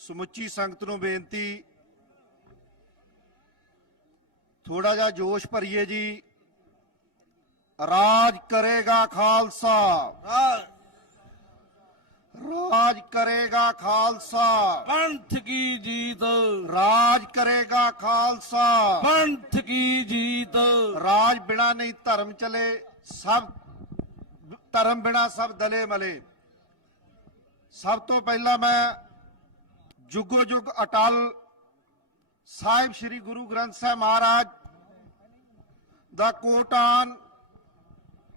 ਸਮੁੱਚੀ ਸੰਗਤ ਨੂੰ ਬੇਨਤੀ। ਥੋੜਾ ਜਿਹਾ ਜੋਸ਼ ਭਰੀਏ ਜੀ। ਰਾਜ ਕਰੇਗਾ ਖਾਲਸਾ। ਰਾਜ। ਰਾਜ ਕਰੇਗਾ ਖਾਲਸਾ। ਪੰਥ ਕੀ ਜੀਤ। ਰਾਜ ਕਰੇਗਾ ਖਾਲਸਾ। ਪੰਥ ਕੀ ਜੀਤ। ਰਾਜ ਬਿਨਾ ਨਹੀਂ ਧਰਮ ਚਲੇ ਸਭ ਧਰਮ ਬਿਨਾ ਸਭ ਦਲੇ ਮਲੇ। ਸਭ ਤੋਂ ਪਹਿਲਾਂ ਮੈਂ ਜੁਗੋ ਜੁਗ ਅਟਲ ਸਾਹਿਬ ਸ੍ਰੀ ਗੁਰੂ ਗ੍ਰੰਥ ਸਾਹਿਬ ਮਹਾਰਾਜ ਦਾ ਕੋਟਾਨ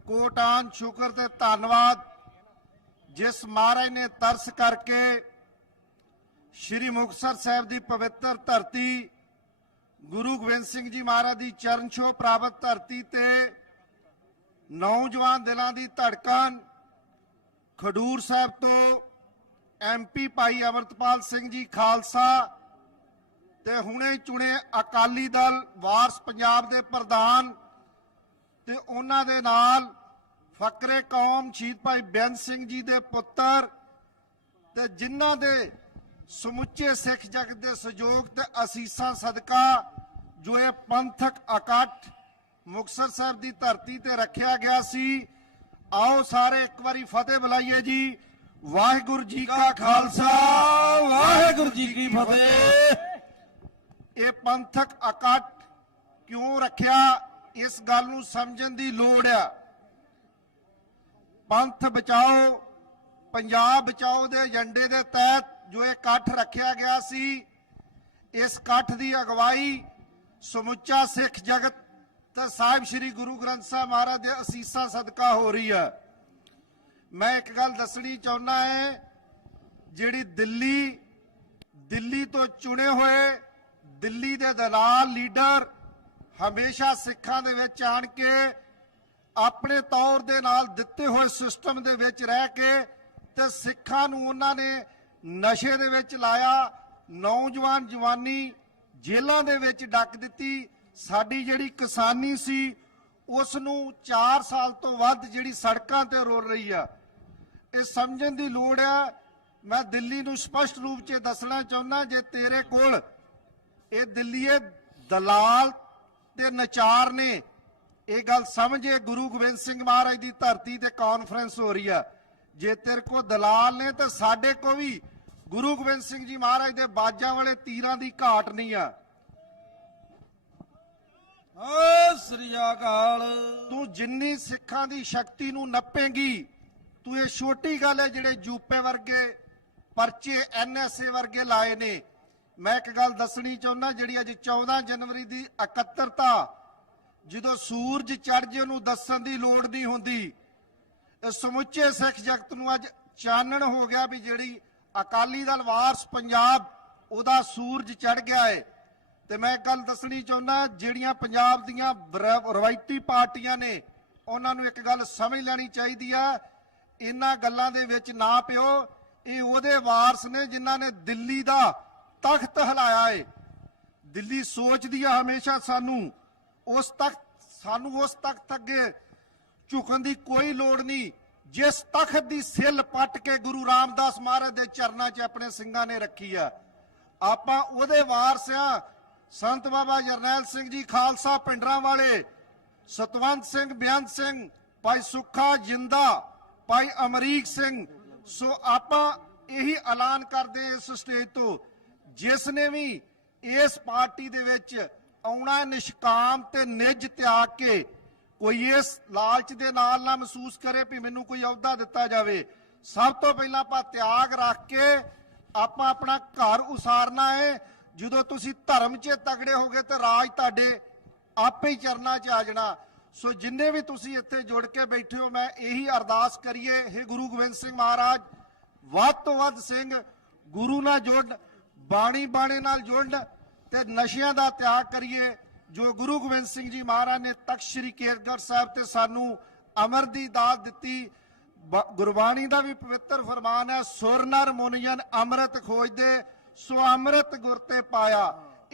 ਕੋਟਾਨ ਸ਼ੁਕਰ ਤੇ ਧੰਨਵਾਦ ਜਿਸ ਮਹਾਰਾਜ ਨੇ ਤਰਸ ਕਰਕੇ ਸ੍ਰੀ ਮੁਕਤਸਰ ਸਾਹਿਬ ਦੀ ਪਵਿੱਤਰ ਧਰਤੀ, ਗੁਰੂ ਗੋਬਿੰਦ ਸਿੰਘ ਜੀ ਮਹਾਰਾਜ ਦੀ ਚਰਨ ਛੋਹ ਪ੍ਰਾਪਤ ਧਰਤੀ ਤੇ ਨੌਜਵਾਨ ਦਿਲਾਂ ਦੀ ਧੜਕਣ ਖਡੂਰ ਸਾਹਿਬ ਤੋਂ ਐਮਪੀ ਭਾਈ ਅਮਰਤਪਾਲ ਸਿੰਘ ਜੀ ਖਾਲਸਾ ਤੇ ਹੁਣੇ ਚੁਣੇ ਅਕਾਲੀ ਦਲ ਵਾਰਸ ਪੰਜਾਬ ਦੇ ਪ੍ਰਧਾਨ ਤੇ ਉਹਨਾਂ ਦੇ ਨਾਲ ਫਕਰੇ ਕੌਮ ਸ਼ਹੀਦ ਭਾਈ ਬੇਅੰਤ ਸਿੰਘ ਜੀ ਦੇ ਪੁੱਤਰ ਤੇ ਜਿਨ੍ਹਾਂ ਦੇ ਸਮੁੱਚੇ ਸਿੱਖ ਜਗਤ ਦੇ ਸਹਿਯੋਗ ਤੇ ਅਸੀਸਾਂ ਸਦਕਾ ਜੋ ਇਹ ਪੰਥਕ ਇਕੱਠ ਮੁਕਤਸਰ ਸਾਹਿਬ ਦੀ ਧਰਤੀ ਤੇ ਰੱਖਿਆ ਗਿਆ ਸੀ। ਆਓ ਸਾਰੇ ਇੱਕ ਵਾਰੀ ਫਤਿਹ ਬੁਲਾਈਏ ਜੀ। ਵਾਹਿਗੁਰੂ ਜੀ ਕਾ ਖਾਲਸਾ, ਵਾਹਿਗੁਰੂ ਜੀ ਕੀ ਫਤਿਹ। ਇਹ ਪੰਥਕ ਇਕੱਠ ਕਿਉਂ ਰੱਖਿਆ? ਇਸ ਗੱਲ ਨੂੰ ਸਮਝਣ ਦੀ ਲੋੜ ਆ। ਪੰਥ ਬਚਾਓ, ਪੰਜਾਬ ਬਚਾਓ ਦੇ ਏਜੰਡੇ ਦੇ ਤਹਿਤ ਜੋ ਇਹ ਇਕੱਠ ਰੱਖਿਆ ਗਿਆ ਸੀ, ਇਸ ਇਕੱਠ ਦੀ ਅਗਵਾਈ ਸਮੁੱਚਾ ਸਿੱਖ ਜਗਤ ਤੇ ਸਾਹਿਬ ਸ੍ਰੀ ਗੁਰੂ ਗ੍ਰੰਥ ਸਾਹਿਬ ਮਹਾਰਾਜ ਦੇ ਅਸੀਸਾਂ ਸਦਕਾ ਹੋ ਰਹੀ ਹੈ ਮੈਂ ਇੱਕ ਗੱਲ ਦੱਸਣੀ ਚਾਹੁੰਦਾ ਹੈ ਜਿਹੜੀ ਦਿੱਲੀ ਦਿੱਲੀ ਤੋਂ ਚੁਣੇ ਹੋਏ ਦਿੱਲੀ ਦੇ ਦਲਾਲ ਲੀਡਰ ਹਮੇਸ਼ਾ ਸਿੱਖਾਂ ਦੇ ਵਿੱਚ ਆਣ ਕੇ ਆਪਣੇ ਤੌਰ ਦੇ ਨਾਲ ਦਿੱਤੇ ਹੋਏ ਸਿਸਟਮ ਦੇ ਵਿੱਚ ਰਹਿ ਕੇ ਤੇ ਸਿੱਖਾਂ ਨੂੰ ਉਹਨਾਂ ਨੇ ਨਸ਼ੇ ਦੇ ਵਿੱਚ ਲਾਇਆ, ਨੌਜਵਾਨ ਜਵਾਨੀ ਜੇਲ੍ਹਾਂ ਦੇ ਵਿੱਚ ਡੱਕ ਦਿੱਤੀ। ਸਾਡੀ ਜਿਹੜੀ ਕਿਸਾਨੀ ਸੀ ਉਸ ਨੂੰ 4 ਸਾਲ ਤੋਂ ਵੱਧ ਜਿਹੜੀ ਸੜਕਾਂ ਤੇ ਰੋਲ ਰਹੀ ਆ। ਇਹ ਸਮਝਣ ਦੀ ਲੋੜ ਆ। ਮੈਂ ਦਿੱਲੀ ਨੂੰ ਸਪਸ਼ਟ ਰੂਪ 'ਚ ਦੱਸਣਾ ਚਾਹੁੰਦਾ ਜੇ ਤੇਰੇ ਕੋਲ ਇਹ ਦਿੱਲੀਏ ਦਲਾਲ ਤੇ ਨਚਾਰ ਨੇ। ਇਹ ਗੱਲ ਸਮਝੇ ਗੁਰੂ ਗੋਬਿੰਦ ਸਿੰਘ ਮਹਾਰਾਜ ਦੀ ਧਰਤੀ ਤੇ ਕਾਨਫਰੰਸ ਹੋ ਰਹੀ ਆ। ਜੇ ਤੇਰੇ ਕੋ ਦਲਾਲ ਨੇ ਤਾਂ ਸਾਡੇ ਕੋ ਵੀ ਗੁਰੂ ਗੋਬਿੰਦ ਸਿੰਘ ਜੀ ਮਹਾਰਾਜ ਦੇ ਬਾਜਾਂ ਵਾਲੇ ਤੀਰਾਂ ਦੀ ਘਾਟ ਨਹੀਂ ਆ। ਓ ਸ੍ਰੀ ਅਕਾਲ। ਤੂੰ ਜਿੰਨੀ ਸਿੱਖਾਂ ਦੀ ਸ਼ਕਤੀ ਨੂੰ ਨੱਪੇਂਗੀ ਤੂੰ ਇਹ ਛੋਟੀ ਗੱਲ ਹੈ ਜਿਹੜੇ ਯੂਪੇ ਵਰਗੇ ਪਰਚੇ ਐਨਐਸਏ ਵਰਗੇ ਲਾਏ ਨੇ। ਮੈਂ ਇੱਕ ਗੱਲ ਦੱਸਣੀ ਚਾਹੁੰਦਾ, ਜਿਹੜੀ ਅੱਜ 14 ਜਨਵਰੀ ਦੀ ਇਕੱਤਰਤਾ, ਜਦੋਂ ਸੂਰਜ ਚੜ੍ਹ ਜੇ ਉਹਨੂੰ ਦੱਸਣ ਦੀ ਲੋੜ ਨਹੀਂ ਹੁੰਦੀ, ਇਹ ਸਮੁੱਚੇ ਸਿੱਖ ਜਗਤ ਨੂੰ ਅੱਜ ਚਾਨਣ ਹੋ ਗਿਆ ਵੀ ਜਿਹੜੀ ਅਕਾਲੀ ਦਲ ਵਾਰਸ ਪੰਜਾਬ, ਉਹਦਾ ਸੂਰਜ ਚੜ ਗਿਆ ਏ। ਤੇ ਮੈਂ ਇੱਕ ਗੱਲ ਦੱਸਣੀ ਚਾਹੁੰਦਾ, ਜਿਹੜੀਆਂ ਪੰਜਾਬ ਦੀਆਂ ਰਵਾਇਤੀ ਪਾਰਟੀਆਂ ਨੇ, ਉਹਨਾਂ ਨੂੰ ਇੱਕ ਗੱਲ ਸਮਝ ਲੈਣੀ ਚਾਹੀਦੀ ਆ ਇਹਨਾਂ ਗੱਲਾਂ ਦੇ ਵਿੱਚ ਨਾ ਪਿਓ, ਇਹ ਉਹਦੇ ਵਾਰਸ ਨੇ ਜਿਨ੍ਹਾਂ ਨੇ ਦਿੱਲੀ ਦਾ ਤਖਤ ਹਿਲਾਇਆ ਏ। ਦਿੱਲੀ ਸੋਚਦੀ ਆ ਹਮੇਸ਼ਾ ਸਾਨੂੰ, ਉਸ ਤਖਤ, ਸਾਨੂੰ ਉਸ ਤਖਤ ਅੱਗੇ ਝੁਕਣ ਦੀ ਕੋਈ ਲੋੜ ਨਹੀਂ। ਜਿਸ ਤਖਤ ਦੀ ਸਿੱਲ ਪੱਟ ਕੇ ਗੁਰੂ ਰਾਮਦਾਸ ਮਹਾਰਾਜ ਦੇ ਚਰਨਾਂ 'ਚ ਆਪਣੇ ਸਿੰਘਾਂ ਨੇ ਰੱਖੀ ਆ। ਆਪਾਂ ਉਹਦੇ ਵਾਰਸ ਆ, ਸੰਤ ਬਾਬਾ ਜਰਨੈਲ ਸਿੰਘ ਜੀ ਖਾਲਸਾ ਪਿੰਡਰਾਂ ਵਾਲੇ, ਸਤਵੰਤ ਸਿੰਘ ਬੇਅੰਤ ਸਿੰਘ, ਭਾਈ ਸੁੱਖਾ ਜਿੰਦਾ। ਭਾਈ ਅਮਰੀਕ ਸਿੰਘ, ਸੋ ਆਪਾਂ ਇਹੀ ਐਲਾਨ ਕਰਦੇ ਇਸ ਸਟੇਜ ਤੋਂ, ਜਿਸ ਨੇ ਵੀ ਇਸ ਪਾਰਟੀ ਦੇ ਵਿੱਚ ਆਉਣਾ ਨਿਸ਼ਕਾਮ ਤੇ ਨਿਜ ਤਿਆਗ ਕੇ, ਕੋਈ ਇਸ ਲਾਲਚ ਦੇ ਨਾਲ ਨਾ ਮਹਿਸੂਸ ਕਰੇ ਵੀ ਮੈਨੂੰ ਕੋਈ ਅਹੁਦਾ ਦਿੱਤਾ ਜਾਵੇ। ਸਭ ਤੋਂ ਪਹਿਲਾਂ ਆਪਾਂ ਤਿਆਗ ਰੱਖ ਕੇ ਆਪਾਂ ਆਪਣਾ ਘਰ ਉਸਾਰਨਾ ਹੈ। ਜਦੋਂ ਤੁਸੀਂ ਧਰਮ 'ਚ ਤਗੜੇ ਹੋਗੇ ਤੇ ਰਾਜ ਤੁਹਾਡੇ ਆਪੇ ਹੀ ਚਰਨਾਂ 'ਚ ਆ ਜਾਣਾ। ਸੋ ਜਿੰਨੇ ਵੀ ਤੁਸੀਂ ਇੱਥੇ ਜੁੜ ਕੇ ਬੈਠੇ ਹੋ, ਮੈਂ ਇਹੀ ਅਰਦਾਸ ਕਰੀਏ हे ਗੁਰੂ ਗੋਬਿੰਦ ਸਿੰਘ ਮਹਾਰਾਜ, ਵੱਧ ਤੋਂ ਵੱਧ ਸਿੰਘ ਗੁਰੂ ਨਾਲ ਜੁੜ ਬਾਣੀ ਬਾਣੇ ਨਾਲ ਜੁੜ ਤੇ ਨਸ਼ਿਆਂ ਦਾ ਤਿਆਗ ਕਰੀਏ, ਜੋ ਗੁਰੂ ਗੋਬਿੰਦ ਸਿੰਘ ਜੀ ਮਹਾਰਾਜ ਨੇ ਤਖਤ ਸ੍ਰੀ ਕੇਸਗੜ੍ਹ ਸਾਹਿਬ ਤੇ ਸਾਨੂੰ ਅਮਰ ਦੀ ਦਾਤ ਦਿੱਤੀ। ਗੁਰਬਾਣੀ ਦਾ ਵੀ ਪਵਿੱਤਰ ਫਰਮਾਨ ਹੈ, ਸੁਰ ਨਰ ਮੁਨਿਯਨ ਅੰਮ੍ਰਿਤ ਖੋਜਦੇ, ਸੋ ਅੰਮ੍ਰਿਤ ਗੁਰ ਤੇ ਪਾਇਆ।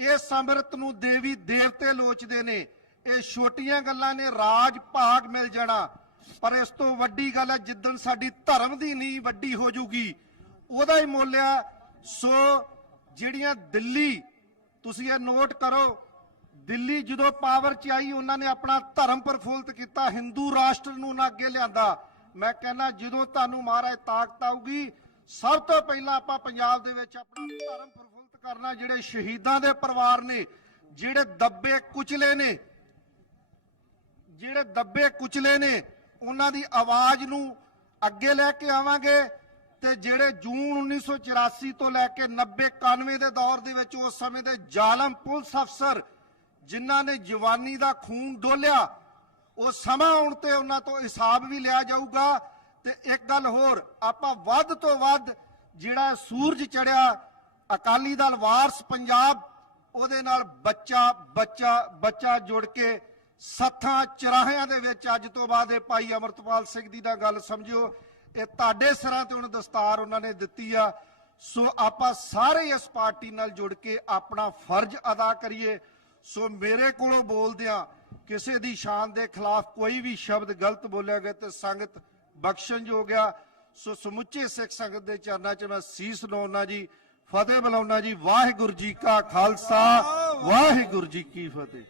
ਇਸ ਅੰਮ੍ਰਿਤ ਨੂੰ ਦੇਵੀ ਦੇਵਤੇ ਲੋਚਦੇ ਨੇ। ਇਹ ਛੋਟੀਆਂ ਗੱਲਾਂ ਨੇ, ਰਾਜ ਭਾਗ ਮਿਲ ਜਾਣਾ। ਪਰ ਇਸ ਤੋਂ ਵੱਡੀ ਗੱਲ ਹੈ, ਜਿੱਦਣ ਸਾਡੀ ਧਰਮ ਦੀ ਨੀਂਹ ਵੱਡੀ ਹੋ ਜੂਗੀ, ਉਹਦਾ ਹੀ ਮੁੱਲ ਆ। ਸੋ ਜਿਹੜੀਆਂ ਦਿੱਲੀ, ਤੁਸੀਂ ਇਹ ਨੋਟ ਕਰੋ, ਦਿੱਲੀ ਜਦੋਂ ਪਾਵਰ 'ਚ ਆਈ, ਉਹਨਾਂ ਨੇ ਆਪਣਾ ਧਰਮ ਪ੍ਰਫੁੱਲਤ ਕੀਤਾ ਹਿੰਦੂ ਰਾਸ਼ਟਰ ਨੂੰ ਨਾ ਅੱਗੇ ਲਿਆਂਦਾ। ਮੈਂ ਕਹਿੰਦਾ, ਜਦੋਂ ਤੁਹਾਨੂੰ ਮਹਾਰਾਜ ਤਾਕਤ ਆਊਗੀ, ਸਭ ਤੋਂ ਪਹਿਲਾਂ ਆਪਾਂ ਪੰਜਾਬ ਦੇ ਵਿੱਚ ਆਪਣਾ ਧਰਮ ਪ੍ਰਫੁੱਲਤ ਕਰਨਾ, ਜਿਹੜੇ ਸ਼ਹੀਦਾਂ ਦੇ ਪਰਿਵਾਰ ਨੇ, ਜਿਹੜੇ ਦੱਬੇ ਕੁਚਲੇ ਨੇ ਜਿਹੜੇ ਦੱਬੇ ਕੁਚਲੇ ਨੇ, ਉਹਨਾਂ ਦੀ ਆਵਾਜ਼ ਨੂੰ ਅੱਗੇ ਲੈ ਕੇ ਆਵਾਂਗੇ ਤੇ ਜਿਹੜੇ ਜੂਨ 1984 ਤੋਂ ਲੈ ਕੇ 90 91 ਦੇ ਦੌਰ ਦੇ ਵਿੱਚ ਉਸ ਸਮੇਂ ਦੇ ਜ਼ਾਲਮ ਪੁਲਿਸ ਅਫਸਰ ਜਿਨ੍ਹਾਂ ਨੇ ਜਵਾਨੀ ਦਾ ਖੂਨ ਡੋਲਿਆ, ਉਹ ਸਮਾਂ ਆਉਣ ਤੇ ਉਹਨਾਂ ਤੋਂ ਹਿਸਾਬ ਵੀ ਲਿਆ ਜਾਊਗਾ। ਤੇ ਇੱਕ ਗੱਲ ਹੋਰ, ਆਪਾਂ ਵੱਧ ਤੋਂ ਵੱਧ ਜਿਹੜਾ ਸੂਰਜ ਚੜਿਆ, ਅਕਾਲੀ ਦਲ ਵਾਰਸ ਪੰਜਾਬ, ਉਹਦੇ ਨਾਲ ਬੱਚਾ ਬੱਚਾ ਬੱਚਾ ਜੁੜ ਕੇ ਸੱਥਾਂ ਚਰਾਹਿਆਂ ਦੇ ਵਿੱਚ ਅੱਜ ਤੋਂ ਬਾਅਦ ਇਹ ਭਾਈ ਅਮਰਤਪਾਲ ਸਿੰਘ ਦੀ ਦਾ ਗੱਲ ਸਮਝਿਓ, ਇਹ ਤੁਹਾਡੇ ਸਿਰਾਂ ਤੇ ਹੁਣ ਦਸਤਾਰ ਉਹਨਾਂ ਨੇ ਦਿੱਤੀ ਆ। ਸੋ ਆਪਾਂ ਸਾਰੇ ਇਸ ਪਾਰਟੀ ਨਾਲ ਜੁੜ ਕੇ ਆਪਣਾ ਫਰਜ਼ ਅਦਾ ਕਰੀਏ। ਸੋ ਮੇਰੇ ਕੋਲੋਂ ਬੋਲਦਿਆਂ ਕਿਸੇ ਦੀ ਸ਼ਾਨ ਦੇ ਖਿਲਾਫ ਕੋਈ ਵੀ ਸ਼ਬਦ ਗਲਤ ਬੋਲਿਆ ਗਿਆ ਤੇ ਸੰਗਤ ਬਖਸ਼ਣਯੋਗ ਗਿਆ ਸੋ ਸਮੁੱਚੇ ਸਿੱਖ ਸੰਗਤ ਦੇ ਚਰਨਾਂ 'ਚ ਮੈਂ ਸੀਸ ਲਾਉਣਾ ਜੀ, ਫਤਿਹ ਬੁਲਾਉਣਾ ਜੀ, ਵਾਹਿਗੁਰੂ ਜੀ ਕਾ ਖਾਲਸਾ, ਵਾਹਿਗੁਰੂ ਜੀ ਕੀ ਫਤਿਹ।